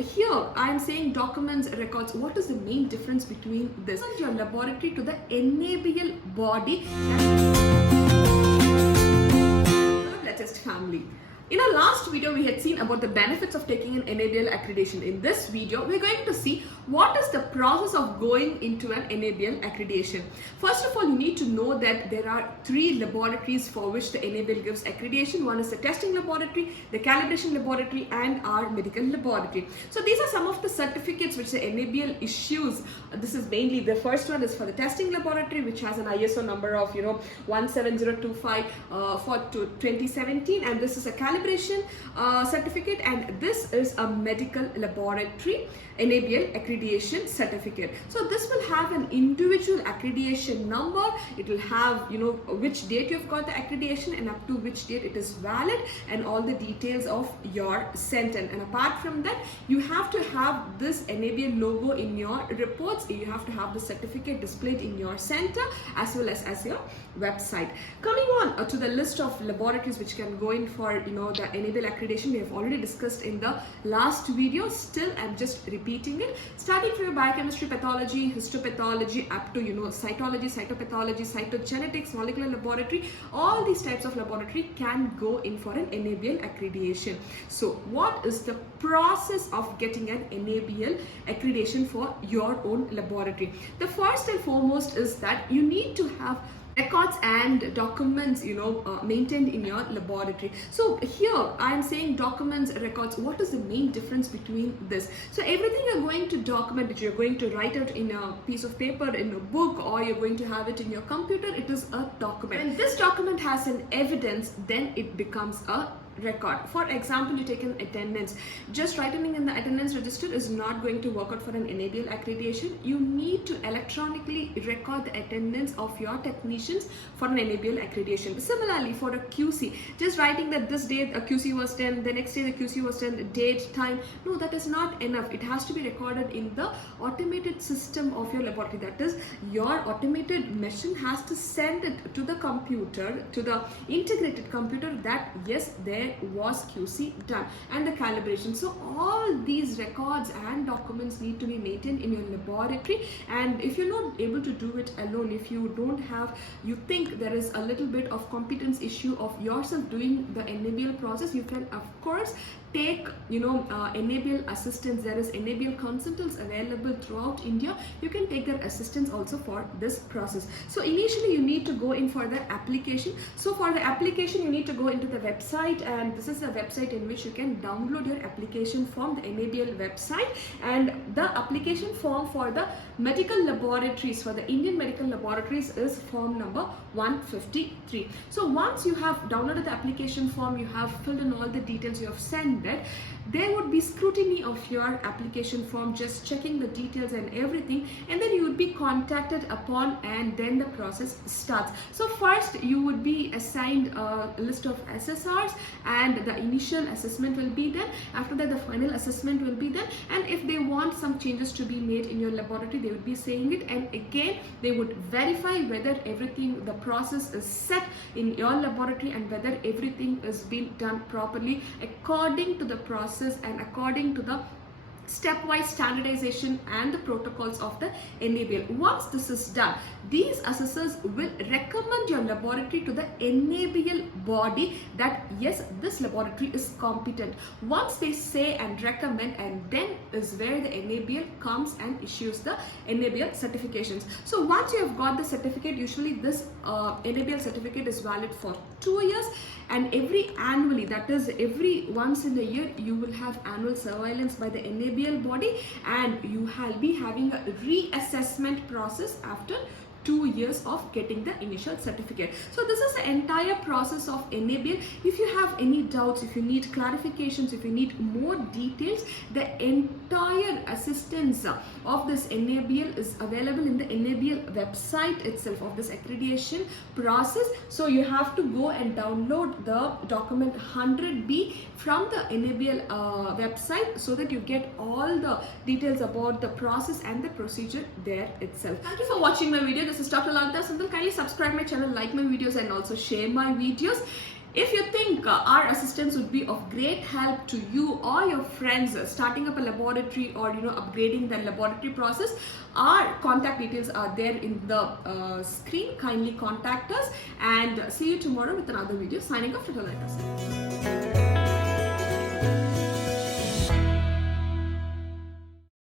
here I am saying documents, records. What is the main difference between this and your laboratory to the NABL body? Latest family. In our last video, we had seen about the benefits of taking an Nabl accreditation. In this video, we're going to see what is the process of going into an Nabl accreditation. First of all, you need to know that there are 3 laboratories for which the Nabl gives accreditation. One is the testing laboratory, the calibration laboratory, and our medical laboratory. So these are some of the certificates which the Nabl issues. This is mainly, the first one is for the testing laboratory, which has an ISO number of 17025 for 2017, and this is a calibration certificate, and this is a medical laboratory Nabl accreditation certificate. So this will have an individual accreditation number. It will have which date you've got the accreditation and up to which date it is valid, and all the details of your center. And apart from that, you have to have this Nabl logo in your reports. You have to have the certificate displayed in your center as well as your website. Coming on to the list of laboratories which can go in for the Nabl accreditation, we have already discussed in the last video. Still, I'm just repeating it. Starting from your biochemistry, pathology, histopathology, up to cytology, cytopathology, cytogenetics, molecular laboratory, all these types of laboratory can go in for an Nabl accreditation. So what is the process of getting an Nabl accreditation for your own laboratory? The first and foremost is that you need to have records and documents maintained in your laboratory. So here I am saying documents, records. What is the main difference between this? So everything you're going to document, that you're going to write out in a piece of paper, in a book, or you're going to have it in your computer, it is a document. And this document has an evidence, then it becomes a record. For example, you take an attendance. Just writing in the attendance register is not going to work out for an Nabl accreditation. You need to electronically record the attendance of your technicians for an Nabl accreditation. Similarly, for a QC, just writing that this day a QC was done, the next day the QC was done, date, time. No, that is not enough. It has to be recorded in the automated system of your laboratory. That is, your automated machine has to send it to the computer, to the integrated computer, that yes, there was QC done, and the calibration. So all these records and documents need to be maintained in your laboratory. And if you're not able to do it alone, if you don't have, you think there is a little bit of competence issue of yourself doing the Nabl process, you can of course take Nabl assistance. There is Nabl consultants available throughout India. You can take their assistance also for this process. So initially you need to go in for the application. So for the application, you need to go into the website, and this is the website in which you can download your application form, the Nabl website. And the application form for the medical laboratories, for the Indian medical laboratories, is form number 153. So once you have downloaded the application form, you have filled in all the details, you have sent it, there would be scrutiny of your application form, just checking the details and everything, and then you would be contacted upon, and then the process starts. So first you would be assigned a list of SSRs, and the initial assessment will be done. After that, the final assessment will be done, and if they want some changes to be made in your laboratory, they would be saying it, and again they would verify whether everything, the process is set in your laboratory, and whether everything is being done properly according to the process and according to the stepwise standardization and the protocols of the Nabl. Once this is done, these assessors will recommend your laboratory to the Nabl body that yes, this laboratory is competent. Once they say and recommend, and then is where the Nabl comes and issues the Nabl certifications. So once you have got the certificate, usually this Nabl certificate is valid for 2 years, and annually, that is every once in a year, you will have annual surveillance by the Nabl body, and you will be having a reassessment process after 2 years of getting the initial certificate. So this is the entire process of Nabl. If you have any doubts, if you need clarifications, if you need more details, the entire assistance of this Nabl is available in the Nabl website itself of this accreditation process. So you have to go and download the document 100B from the Nabl website, so that you get all the details about the process and the procedure there itself. Thank you for watching my video. This is Dr. Lalita Sundal. Kindly subscribe my channel, like my videos, and also share my videos. If you think our assistance would be of great help to you or your friends starting up a laboratory or upgrading the laboratory process, our contact details are there in the screen. Kindly contact us, and see you tomorrow with another video. Signing off, Little Letters.